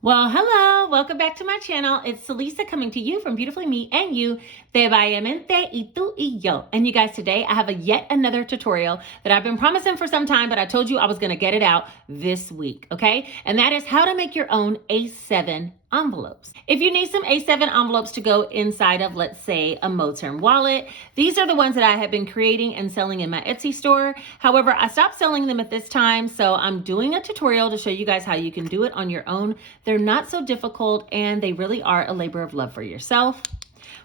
Well, hello, welcome back to my channel. It's Celisa coming to you from Beautifully Me and You, de Mente y tú y yo. And you guys, today I have yet another tutorial that I've been promising for some time, but I told you I was going to get it out this week, okay? And that is how to make your own A7 envelopes. If you need some A7 envelopes to go inside of, let's say, a Moterm wallet, these are the ones that I have been creating and selling in my Etsy store. However, I stopped selling them at this time, so I'm doing a tutorial to show you guys how you can do it on your own. They're not so difficult, and they really are a labor of love for yourself.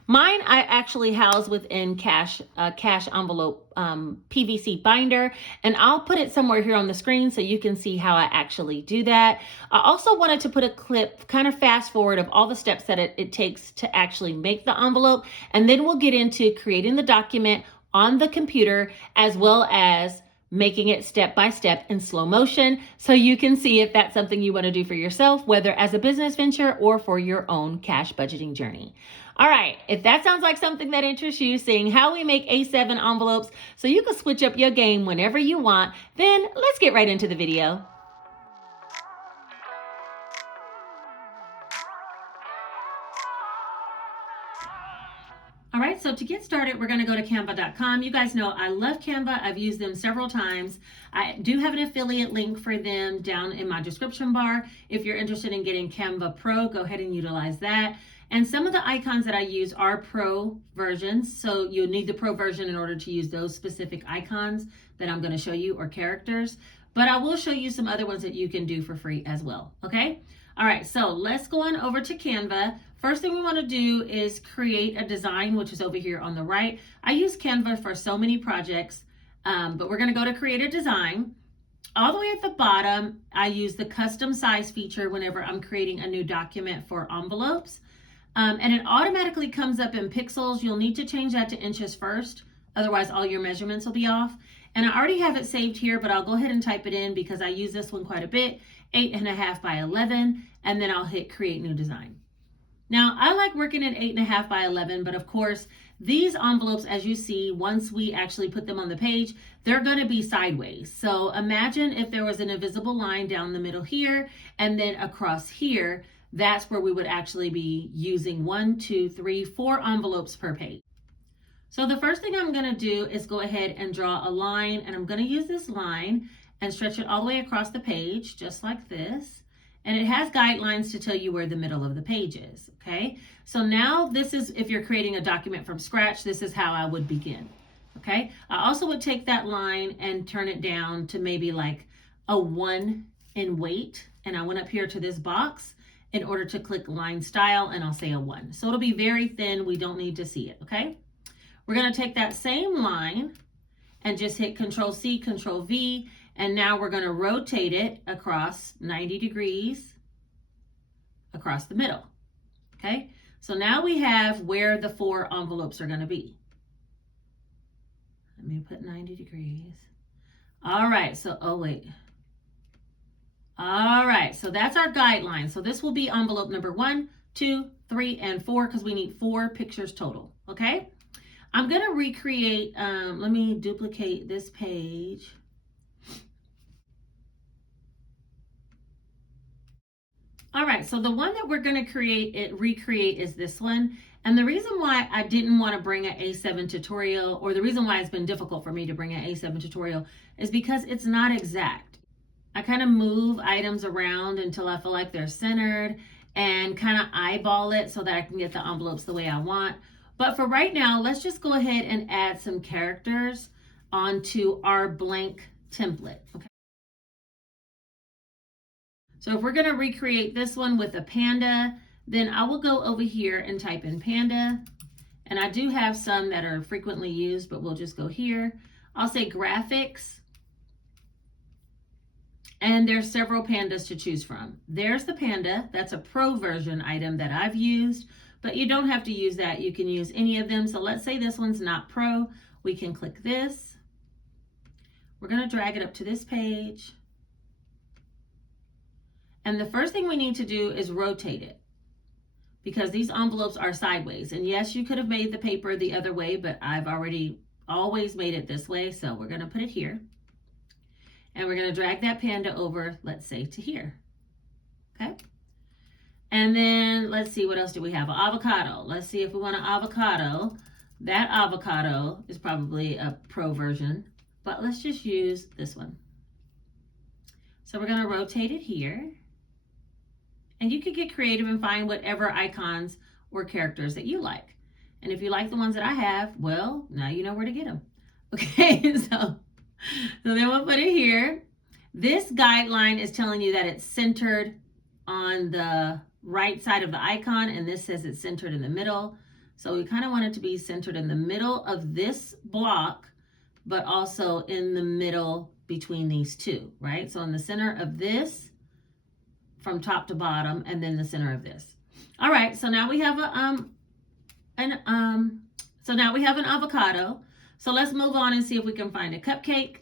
Mine I actually house within cash envelope PVC binder, and I'll put it somewhere here on the screen so you can see how I actually do that. I also wanted to put a clip, kind of fast forward, of all the steps that it takes to actually make the envelope, and then we'll get into creating the document on the computer as well as making it step by step in slow motion so you can see if that's something you want to do for yourself, whether as a business venture or for your own cash budgeting journey. All right, if that sounds like something that interests you, seeing how we make A7 envelopes so you can switch up your game whenever you want, then let's get right into the video. All right, so to get started, we're going to go to Canva.com. You guys know I love Canva. I've used them several times. I do have an affiliate link for them down in my description bar. If you're interested in getting Canva Pro, go ahead and utilize that. And some of the icons that I use are Pro versions, so you'll need the Pro version in order to use those specific icons that I'm going to show you, or characters. But I will show you some other ones that you can do for free as well, okay? All right, so let's go on over to Canva. First thing we want to do is create a design, which is over here on the right. I use Canva for so many projects, but we're going to go to create a design. All the way at the bottom, I use the custom size feature whenever I'm creating a new document for envelopes. And it automatically comes up in pixels. You'll need to change that to inches first. Otherwise, all your measurements will be off. And I already have it saved here, but I'll go ahead and type it in because I use this one quite a bit. 8.5 by 11, and then I'll hit create new design. Now, I like working at 8.5 by 11, but of course, these envelopes, as you see, once we actually put them on the page, they're going to be sideways. So imagine if there was an invisible line down the middle here, and then across here, that's where we would actually be using 1, 2, 3, 4 envelopes per page. So the first thing I'm going to do is go ahead and draw a line, and I'm going to use this line and stretch it all the way across the page, just like this. And it has guidelines to tell you where the middle of the page is, okay? So now this is, if you're creating a document from scratch, this is how I would begin, okay? I also would take that line and turn it down to maybe like a 1 in weight. And I went up here to this box in order to click line style, and I'll say a 1. So it'll be very thin. We don't need to see it, okay? We're going to take that same line and just hit Control C, Control V, and now we're going to rotate it across 90 degrees across the middle. Okay, so now we have where the 4 envelopes are going to be. Let me put 90 degrees. All right, so, oh wait. All right, so that's our guideline. So this will be envelope number 1, 2, 3, and 4 because we need 4 pictures total. Okay, I'm going to recreate, let me duplicate this page. All right, so the one that we're going to recreate is this one. And the reason why I didn't want to bring an A7 tutorial, or the reason why it's been difficult for me to bring an A7 tutorial, is because it's not exact. I kind of move items around until I feel like they're centered and kind of eyeball it so that I can get the envelopes the way I want. But for right now, let's just go ahead and add some characters onto our blank template, okay? So if we're going to recreate this one with a panda, then I will go over here and type in panda. And I do have some that are frequently used, but we'll just go here. I'll say graphics. And there's several pandas to choose from. There's the panda. That's a pro version item that I've used, but you don't have to use that. You can use any of them. So let's say this one's not pro. We can click this. We're going to drag it up to this page. And the first thing we need to do is rotate it because these envelopes are sideways. And yes, you could have made the paper the other way, but I've always made it this way. So we're going to put it here. And we're going to drag that panda over, let's say, to here. Okay. And then let's see, what else do we have? An avocado. Let's see if we want an avocado. That avocado is probably a pro version, but let's just use this one. So we're going to rotate it here. And you could get creative and find whatever icons or characters that you like. And if you like the ones that I have, well, now you know where to get them. Okay, so then we'll put it here. This guideline is telling you that it's centered on the right side of the icon, and this says it's centered in the middle. So we kind of want it to be centered in the middle of this block, but also in the middle between these two, right? So in the center of this, from top to bottom, and then the center of this. All right, so now we have an avocado. So let's move on and see if we can find a cupcake.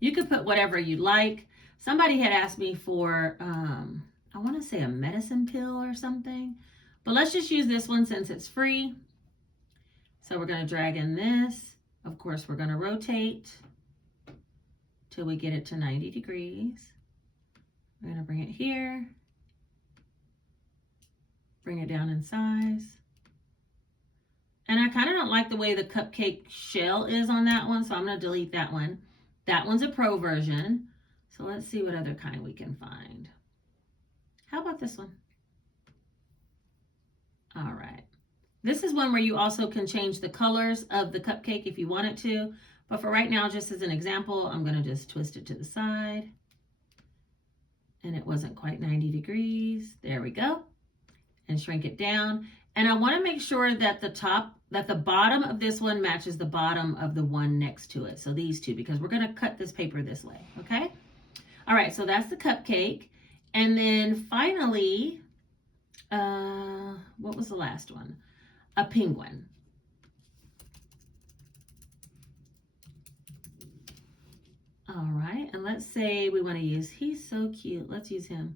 You could put whatever you like. Somebody had asked me for, I want to say a medicine pill or something, but let's just use this one since it's free. So we're going to drag in this. Of course, we're going to rotate till we get it to 90 degrees. We're going to bring it here, bring it down in size. And I kind of don't like the way the cupcake shell is on that one, so I'm going to delete that one. That one's a pro version. So let's see what other kind we can find. How about this one? All right. This is one where you also can change the colors of the cupcake if you wanted to. But for right now, just as an example, I'm going to just twist it to the side. And it wasn't quite 90 degrees. There we go. And shrink it down. And I want to make sure that the bottom of this one matches the bottom of the one next to it. So these two, because we're going to cut this paper this way. Okay. All right. So that's the cupcake. And then finally, what was the last one? A penguin. All right. And let's say we want to use, he's so cute. Let's use him.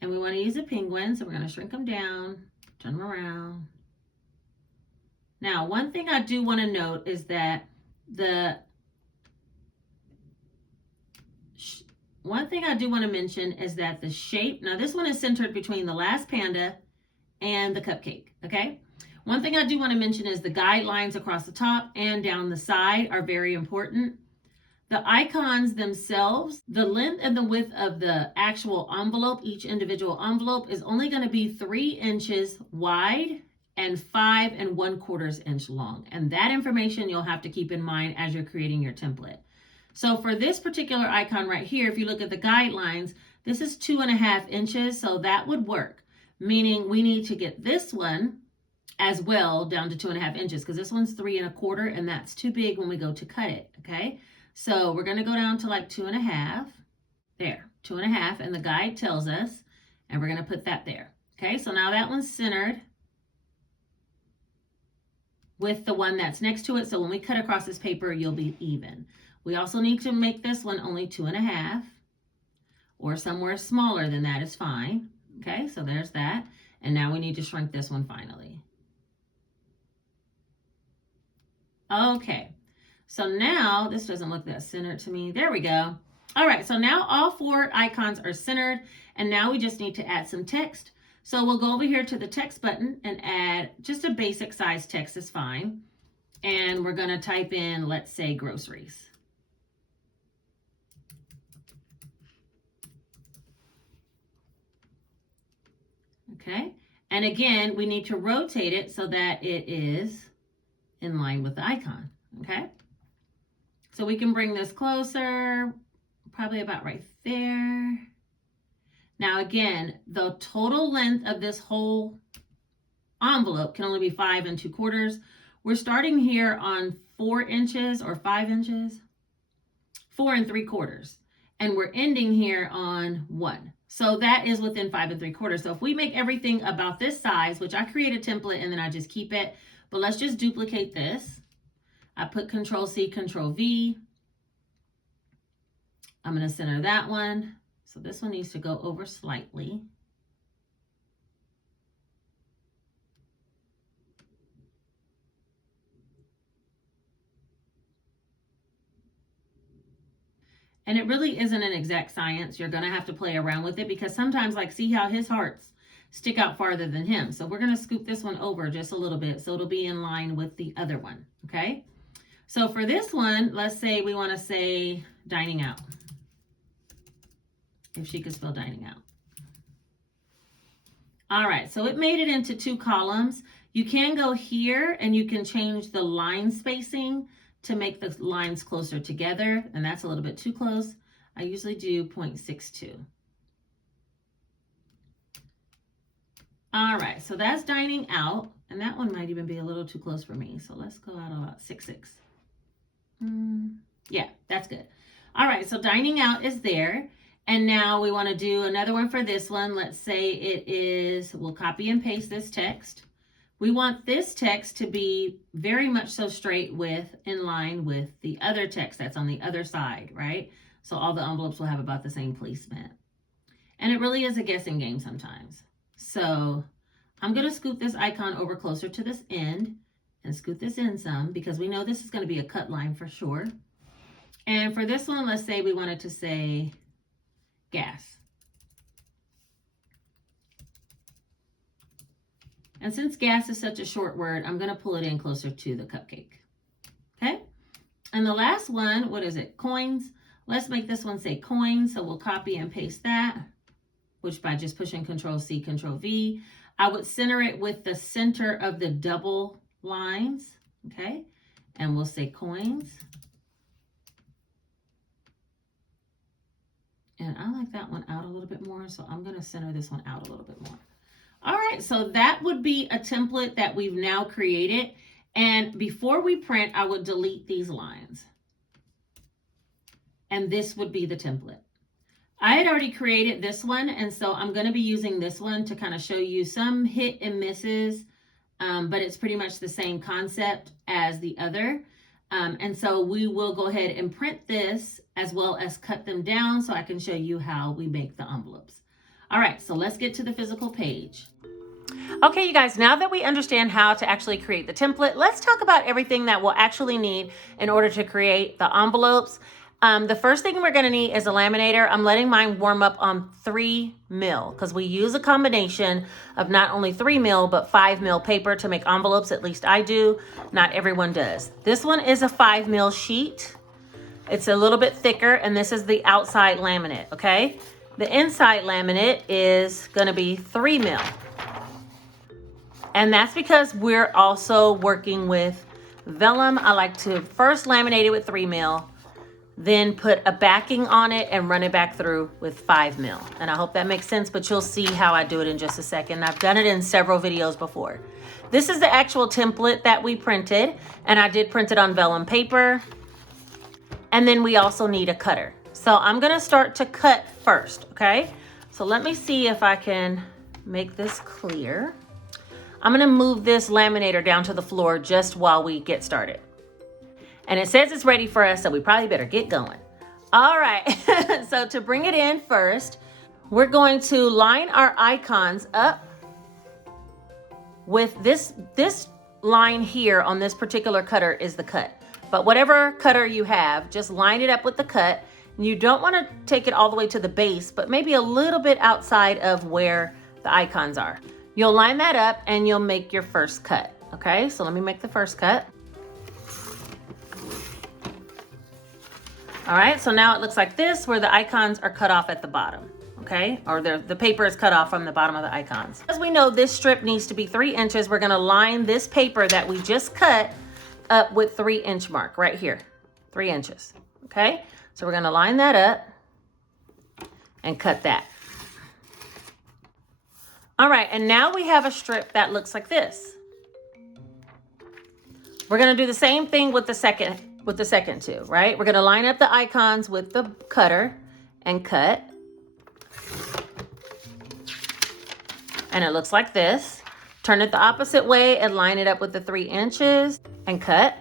And we want to use a penguin. So we're going to shrink him down, turn him around. Now, one thing I do want to note is that the shape, now this one is centered between the last panda and the cupcake, okay? One thing I do want to mention is the guidelines across the top and down the side are very important. The icons themselves, the length and the width of the actual envelope, each individual envelope is only going to be 3 inches wide and 5 1/4 inch long. And that information you'll have to keep in mind as you're creating your template. So for this particular icon right here, if you look at the guidelines, this is 2.5 inches. So that would work, meaning we need to get this one as well down to 2.5 inches because this one's 3 1/4 and that's too big when we go to cut it. Okay. So we're going to go down to like 2.5 there, 2.5. And the guide tells us, and we're going to put that there. Okay. So now that one's centered with the one that's next to it. So when we cut across this paper, you'll be even. We also need to make this one only 2.5 or somewhere smaller than that is fine. Okay, so there's that. And now we need to shrink this one finally. Okay, so now this doesn't look that centered to me. There we go. All right, so now all 4 icons are centered and now we just need to add some text. So we'll go over here to the text button and add just a basic size text is fine. And we're going to type in, let's say, groceries. Okay. And again, we need to rotate it so that it is in line with the icon. Okay. So we can bring this closer, probably about right there. Now, again, the total length of this whole envelope can only be 5 2/4. We're starting here on 4 inches or 5 inches, 4 3/4. And we're ending here on 1. So that is within 5 3/4. So if we make everything about this size, which I create a template and then I just keep it, but let's just duplicate this. I put Control C, Control V. I'm going to center that one. So this one needs to go over slightly. And it really isn't an exact science. You're going to have to play around with it because sometimes, like, see how his hearts stick out farther than him. So we're going to scoop this one over just a little bit so it'll be in line with the other one, okay? So for this one, let's say we want to say dining out. If she could spell dining out. All right, so it made it into 2 columns. You can go here and you can change the line spacing to make the lines closer together, and that's a little bit too close. I usually do 0.62. All right, so that's dining out, and that one might even be a little too close for me. So let's go out about 6.6. Yeah, that's good. All right, so dining out is there. And now we want to do another one for this one. Let's say it is, we'll copy and paste this text. We want this text to be very much so straight with, in line with the other text that's on the other side, right? So all the envelopes will have about the same placement. And it really is a guessing game sometimes. So I'm going to scoot this icon over closer to this end and scoot this in some because we know this is going to be a cut line for sure. And for this one, let's say we wanted to say gas. And since gas is such a short word, I'm going to pull it in closer to the cupcake. Okay. And the last one, what is it? Coins. Let's make this one say coins. So we'll copy and paste that, which by just pushing Control-C, Control-V, I would center it with the center of the double lines. Okay. And we'll say coins. And I like that one out a little bit more, so I'm going to center this one out a little bit more. All right, so that would be a template that we've now created. And before we print, I would delete these lines. And this would be the template. I had already created this one, and so I'm going to be using this one to kind of show you some hit and misses, but it's pretty much the same concept as the other. And so we will go ahead and print this as well as cut them down so I can show you how we make the envelopes. All right, so let's get to the physical page. Okay, you guys, now that we understand how to actually create the template, let's talk about everything that we'll actually need in order to create the envelopes. The first thing we're gonna need is a laminator. I'm letting mine warm up on 3 mil because we use a combination of not only 3 mil, but 5 mil paper to make envelopes. At least I do, not everyone does. This one is a 5 mil sheet. It's a little bit thicker, and this is the outside laminate, okay? The inside laminate is gonna be 3 mil. And that's because we're also working with vellum. I like to first laminate it with 3 mil, then put a backing on it and run it back through with 5 mil. And I hope that makes sense, but you'll see how I do it in just a second. I've done it in several videos before. This is the actual template that we printed, and I did print it on vellum paper. And then we also need a cutter. So I'm gonna start to cut first, okay? So let me see if I can make this clear. I'm gonna move this laminator down to the floor just while we get started. And it says it's ready for us, so we probably better get going. All right, so to bring it in first, we're going to line our icons up with this line here on this particular cutter is the cut. But whatever cutter you have, just line it up with the cut. You don't want to take it all the way to the base, but maybe a little bit outside of where the icons are. You'll line that up and you'll make your first cut. Okay, so let me make the first cut. All right, so now it looks like this, where the icons are cut off at the bottom, okay? Or the paper is cut off from the bottom of the icons. As we know, this strip needs to be 3 inches. We're gonna line this paper that we just cut up with 3-inch mark right here, 3 inches, okay? So we're gonna line that up and cut that. All right, and now we have a strip that looks like this. We're gonna do the same thing with the second two, right? We're gonna line up the icons with the cutter and cut. And it looks like this. Turn it the opposite way and line it up with the 3 inches and cut.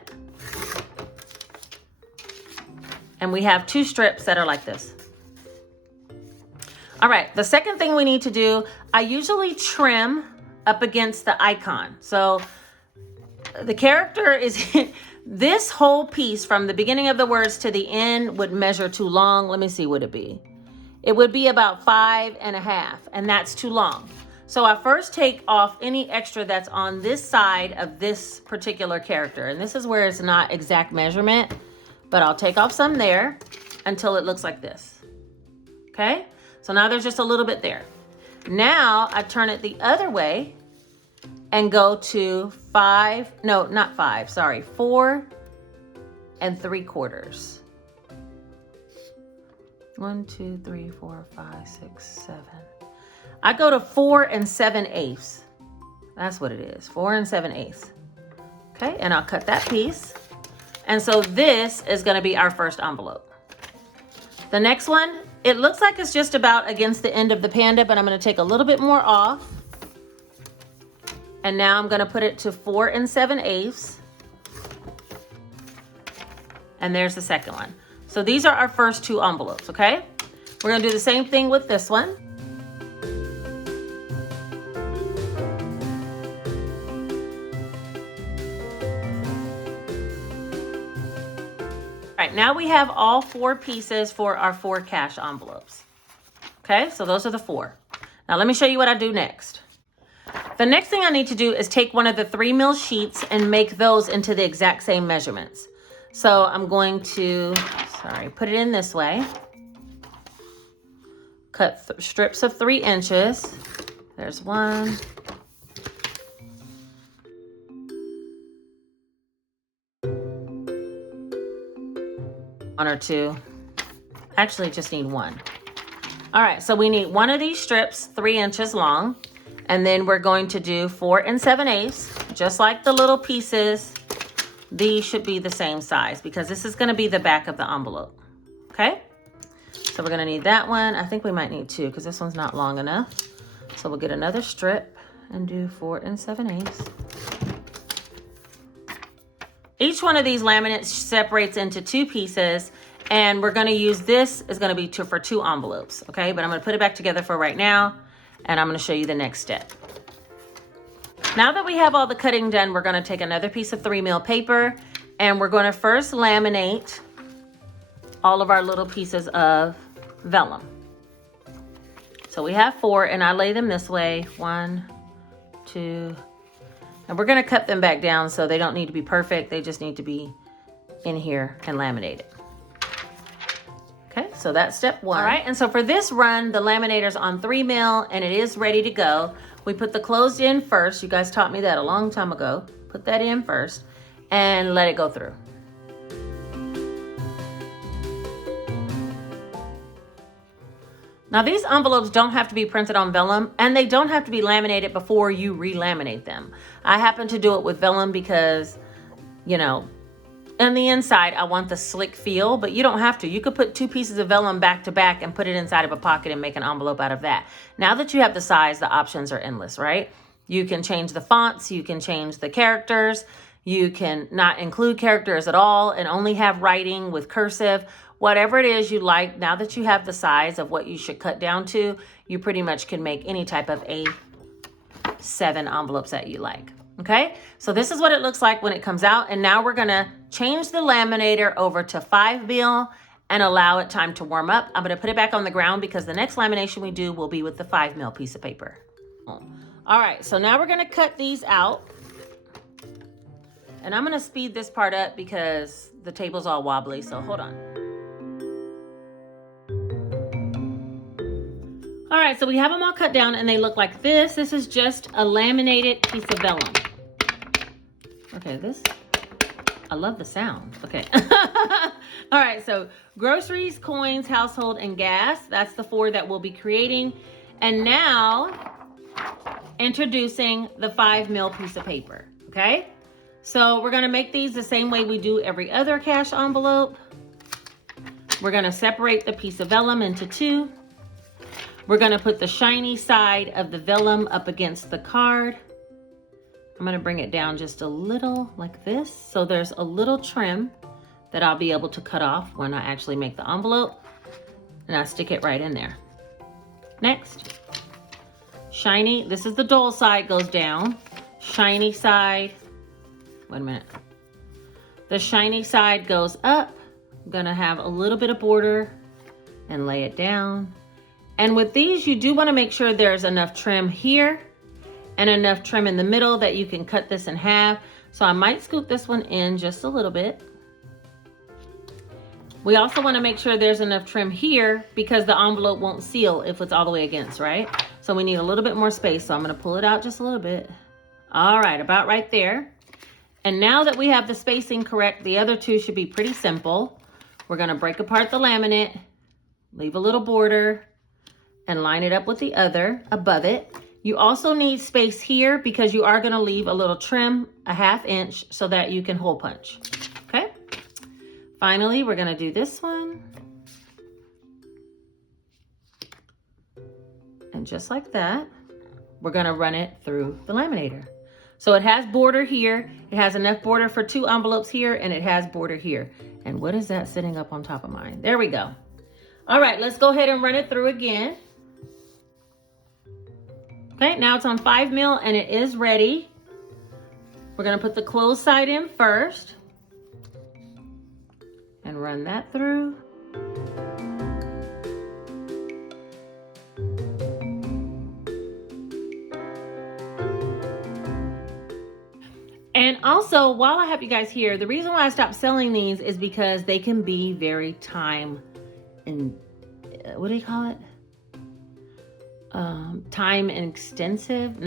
And we have 2 strips that are like this. All right, the second thing we need to do, I usually trim up against the icon. So the character is This whole piece from the beginning of the words to the end would measure too long. Let me see, would it be? It would be about 5.5, and that's too long. So I first take off any extra that's on this side of this particular character. And this is where it's not exact measurement, but I'll take off some there until it looks like this. Okay, so now there's just a little bit there. Now I turn it the other way and go to 4 3/4. 1, 2, 3, 4, 5, 6, 7. I go to 4 7/8. That's what it is, 4 7/8. Okay, and I'll cut that piece. And so this is gonna be our first envelope. The next one, it looks like it's just about against the end of the panda, but I'm gonna take a little bit more off. And now I'm gonna put it to 4 7/8. And there's the second one. So these are our first two envelopes, okay? We're gonna do the same thing with this one. All right, now we have all 4 pieces for our 4 cash envelopes. Okay, so those are the 4. Now let me show you what I do next. The next thing I need to do is take one of the 3 mil sheets and make those into the exact same measurements. So I'm going to, put it in this way. Cut strips of 3 inches. There's 1. One or 2. Actually, just need 1. All right, so we need 1 of these strips, 3 inches long. And then we're going to do 4 7/8, just like the little pieces. These should be the same size because this is gonna be the back of the envelope, okay? So we're gonna need that one. I think we might need 2 because this one's not long enough. So we'll get another strip and do 4 7/8. Each one of these laminates separates into 2 pieces, and we're gonna use this is gonna be for 2 envelopes, okay? But I'm gonna put it back together for right now, and I'm gonna show you the next step. Now that we have all the cutting done, we're gonna take another piece of 3 mil paper, and we're gonna first laminate all of our little pieces of vellum. So we have 4, and I lay them this way, 1, 2, and we're gonna cut them back down so they don't need to be perfect. They just need to be in here and laminated. Okay, so that's step 1. All right, and so for this run, the laminator's on 3 mil and it is ready to go. We put the closed in first. You guys taught me that a long time ago. Put that in first and let it go through. Now these envelopes don't have to be printed on vellum, and they don't have to be laminated before you re-laminate them. I happen to do it with vellum because, you know, on the inside, I want the slick feel, but you don't have to. You could put 2 pieces of vellum back to back and put it inside of a pocket and make an envelope out of that. Now that you have the size, the options are endless, right? You can change the fonts, you can change the characters, you can not include characters at all and only have writing with cursive. Whatever it is you like, now that you have the size of what you should cut down to, you pretty much can make any type of A7 envelopes that you like. Okay, so this is what it looks like when it comes out. And now we're gonna change the laminator over to 5 mil and allow it time to warm up. I'm gonna put it back on the ground because the next lamination we do will be with the 5 mil piece of paper. All right, so now we're gonna cut these out. And I'm gonna speed this part up because the table's all wobbly, so hold on. All right, so we have them all cut down and they look like this. This is just a laminated piece of vellum. Okay, I love the sound. Okay. All right, so groceries, coins, household, and gas. That's the 4 that we'll be creating. And now, introducing the 5 mil piece of paper, okay? So we're gonna make these the same way we do every other cash envelope. We're gonna separate the piece of vellum into 2. We're gonna put the shiny side of the vellum up against the card. I'm gonna bring it down just a little like this. So there's a little trim that I'll be able to cut off when I actually make the envelope. And I stick it right in there. Next, shiny, this is the dull side, goes down. Shiny side, wait a minute. The shiny side goes up. I'm gonna have a little bit of border and lay it down. And with these, you do wanna make sure there's enough trim here and enough trim in the middle that you can cut this in half. So I might scoop this one in just a little bit. We also wanna make sure there's enough trim here because the envelope won't seal if it's all the way against, right? So we need a little bit more space. So I'm gonna pull it out just a little bit. All right, about right there. And now that we have the spacing correct, the other two should be pretty simple. We're gonna break apart the laminate, leave a little border, and line it up with the other above it. You also need space here because you are gonna leave a little trim, a 1/2 inch, so that you can hole punch, okay? Finally, we're gonna do this one. And just like that, we're gonna run it through the laminator. So it has border here, it has enough border for 2 envelopes here, and it has border here. And what is that sitting up on top of mine? There we go. All right, let's go ahead and run it through again. Okay, now it's on 5 mil and it is ready. We're gonna put the closed side in first and run that through. And also, while I have you guys here, the reason why I stopped selling these is because they can be very time what do you call it? Time intensive,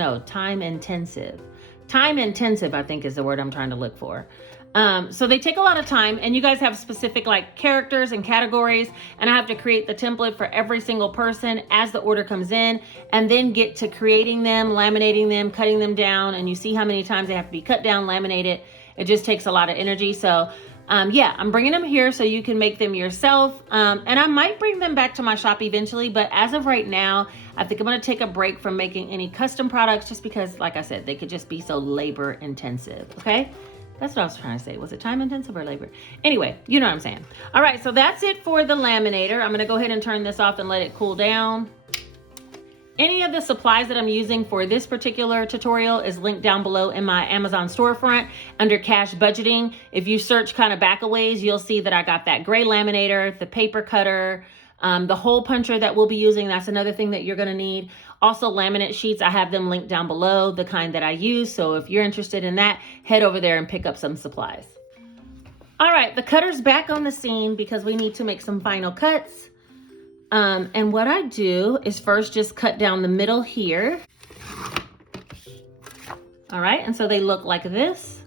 I think is the word I'm trying to look for. So they take a lot of time, and you guys have specific like characters and categories, and I have to create the template for every single person as the order comes in, and then get to creating them, laminating them, cutting them down, and you see how many times they have to be cut down, laminated. It just takes a lot of energy. So yeah, I'm bringing them here so you can make them yourself. And I might bring them back to my shop eventually, but as of right now, I think I'm gonna take a break from making any custom products just because, like I said, they could just be so labor intensive, okay? That's what I was trying to say. Was it time intensive or labor? Anyway, you know what I'm saying. All right, so that's it for the laminator. I'm gonna go ahead and turn this off and let it cool down. Any of the supplies that I'm using for this particular tutorial is linked down below in my Amazon storefront under cash budgeting. If you search kind of back a ways, you'll see that I got that gray laminator, the paper cutter, the hole puncher that we'll be using. That's another thing that you're gonna need. Also laminate sheets, I have them linked down below, the kind that I use. So if you're interested in that, head over there and pick up some supplies. All right, the cutter's back on the scene because we need to make some final cuts. And what I do is first just cut down the middle here. All right, and so they look like this.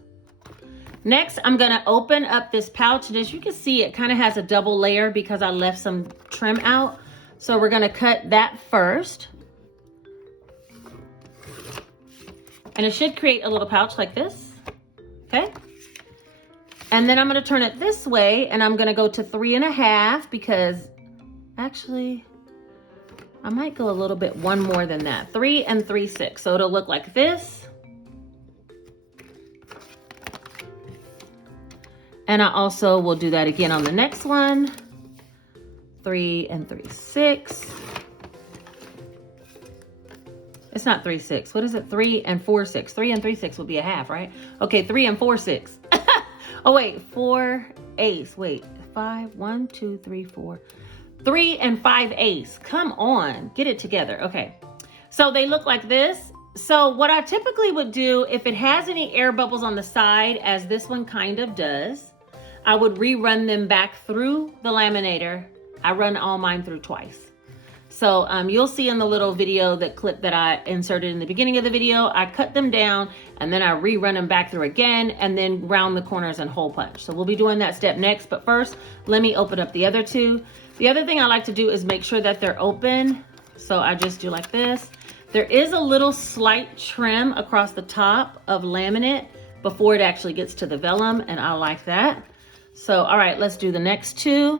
Next, I'm gonna open up this pouch, and as you can see, it kind of has a double layer because I left some trim out. So we're gonna cut that first. And it should create a little pouch like this, okay? And then I'm gonna turn it this way, and I'm gonna go to 3.5 because actually, I might go a little bit one more than that. 3 and 3/6. So it'll look like this. And I also will do that again on the next one. 3 and 3/6. It's not 3/6. What is it? 3 and 4/6. 3 and 3/6 would be a half, right? Okay, 3 and 4/6. Oh wait, 4/8. Wait, 5. 1, 2, 3, 4. 3 and 5/8. Come on, get it together. Okay, so they look like this. So what I typically would do, if it has any air bubbles on the side, as this one kind of does, I would rerun them back through the laminator. I run all mine through twice. So you'll see in the little video, the clip that I inserted in the beginning of the video, I cut them down and then I rerun them back through again and then round the corners and hole punch. So we'll be doing that step next, but first, let me open up the other two. The other thing I like to do is make sure that they're open. So I just do like this. There is a little slight trim across the top of laminate before it actually gets to the vellum, and I like that. So, all right, let's do the next two.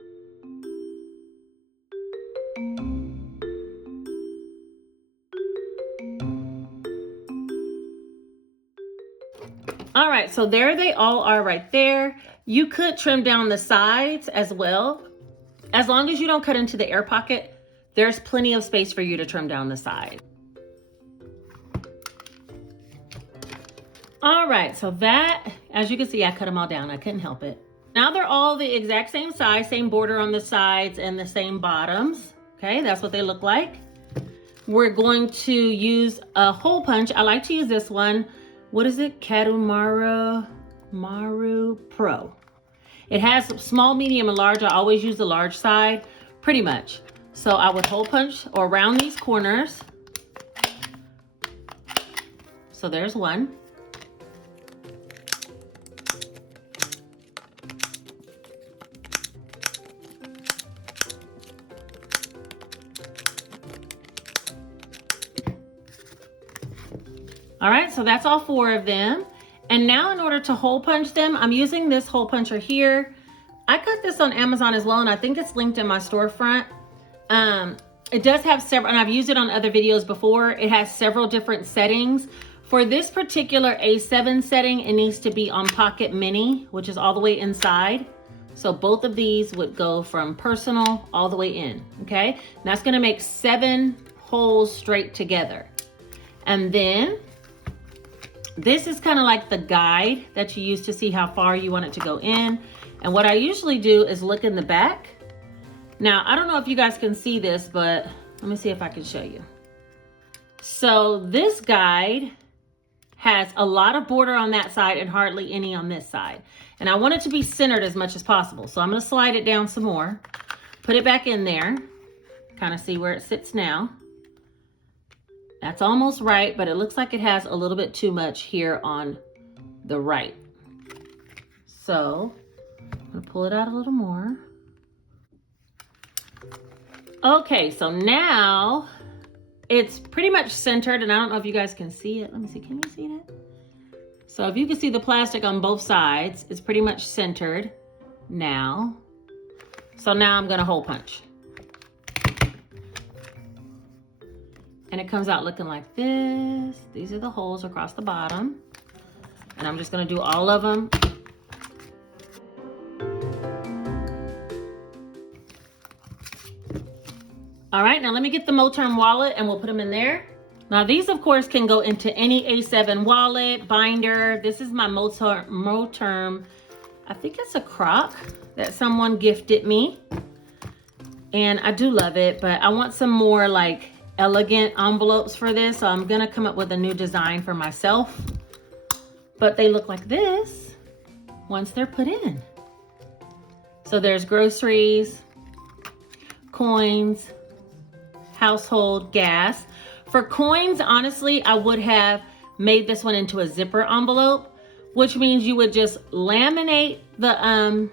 All right, so there they all are right there. You could trim down the sides as well. As long as you don't cut into the air pocket, there's plenty of space for you to trim down the side. All right, so that, as you can see, I cut them all down. I couldn't help it. Now they're all the exact same size, same border on the sides and the same bottoms. Okay, that's what they look like. We're going to use a hole punch. I like to use this one. What is it? Maru Pro. It has small, medium, and large. I always use the large side, pretty much. So I would hole punch or around these corners. So there's one. All right, so that's all 4 of them. And now in order to hole punch them, I'm using this hole puncher here. I got this on Amazon as well, and I think it's linked in my storefront. It does have several, and I've used it on other videos before. It has several different settings. For this particular A7 setting, it needs to be on Pocket Mini, which is all the way inside. So both of these would go from personal all the way in, okay? And that's gonna make 7 holes straight together. And then this is kind of like the guide that you use to see how far you want it to go in. And what I usually do is look in the back. Now, I don't know if you guys can see this, but let me see if I can show you. So this guide has a lot of border on that side and hardly any on this side. And I want it to be centered as much as possible. So I'm going to slide it down some more, put it back in there, kind of see where it sits now. That's almost right, but it looks like it has a little bit too much here on the right. So I'm gonna pull it out a little more. Okay, so now it's pretty much centered, and I don't know if you guys can see it. Let me see, can you see that? So if you can see the plastic on both sides, it's pretty much centered now. So now I'm gonna hole punch. And it comes out looking like this. These are the holes across the bottom. And I'm just gonna do all of them. All right, now let me get the Moterm wallet and we'll put them in there. Now these of course can go into any A7 wallet, binder. This is my Moterm, I think it's a crock that someone gifted me. And I do love it, but I want some more like elegant envelopes for this, so I'm gonna come up with a new design for myself. But they look like this once they're put in. So there's groceries, coins, household, gas. For coins, honestly, I would have made this one into a zipper envelope, which means you would just laminate the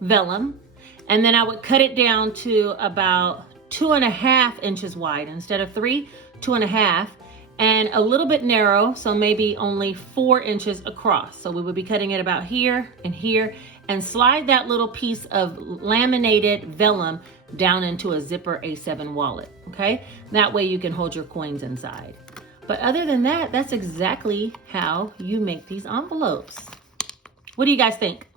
vellum, and then I would cut it down to about 2.5 inches wide instead of 3, 2.5, and a little bit narrow, so maybe only 4 inches across. So we would be cutting it about here, and slide that little piece of laminated vellum down into a zipper A7 wallet, okay? That way you can hold your coins inside. But other than that, that's exactly how you make these envelopes. What do you guys think?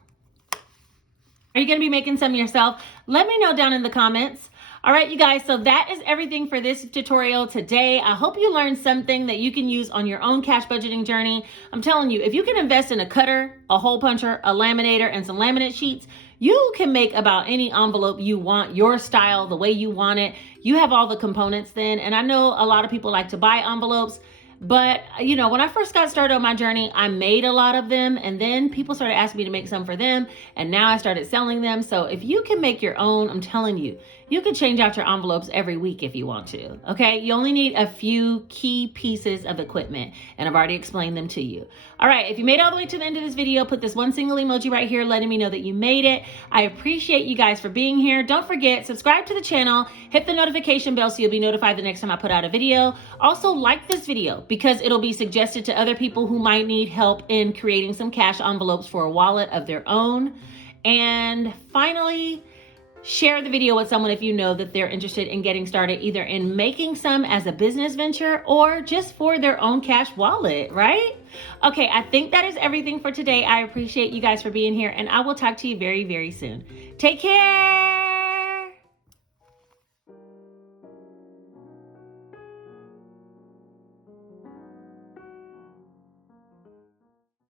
Are you gonna be making some yourself? Let me know down in the comments. All right, you guys, so that is everything for this tutorial today. I hope you learned something that you can use on your own cash budgeting journey. I'm telling you, if you can invest in a cutter, a hole puncher, a laminator, and some laminate sheets, you can make about any envelope you want, your style, the way you want it. You have all the components then, and I know a lot of people like to buy envelopes, but you know, when I first got started on my journey, I made a lot of them, and then people started asking me to make some for them, and now I started selling them. So if you can make your own, I'm telling you, you can change out your envelopes every week if you want to, okay? You only need a few key pieces of equipment, and I've already explained them to you. All right, if you made it all the way to the end of this video, put this one single emoji right here letting me know that you made it. I appreciate you guys for being here. Don't forget, subscribe to the channel, hit the notification bell so you'll be notified the next time I put out a video. Also, like this video because it'll be suggested to other people who might need help in creating some cash envelopes for a wallet of their own. And finally, share the video with someone if you know that they're interested in getting started, either in making some as a business venture or just for their own cash wallet, right? Okay, I think that is everything for today. I appreciate you guys for being here, and I will talk to you very, very soon. Take care.